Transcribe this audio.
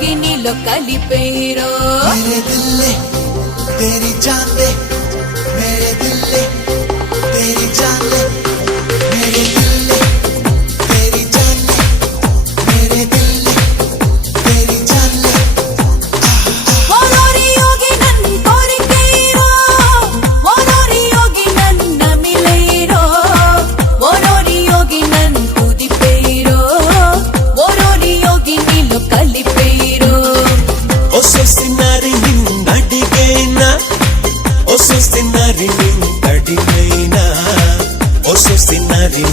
యోగి నీలో కలిపేరో मेरे दिल ले तेरी जान ले मेरे दिल ले तेरी जान ले मेरे दिल ले तेरी जान ले मेरे दिल ले तेरी जान ले ఓరోరి యోగి నన్ను కోరికేరో ఓరోరి యోగి నన్ను నమిలేరో ఓరోరి యోగి నన్ను కుదిపేరో ఓరోరి యోగి నీలో కలిపేరో ఒసొసినారి నిన్నడిగేనా ఒసొసినారి నిన్నడిగేనా ఒసొసినారి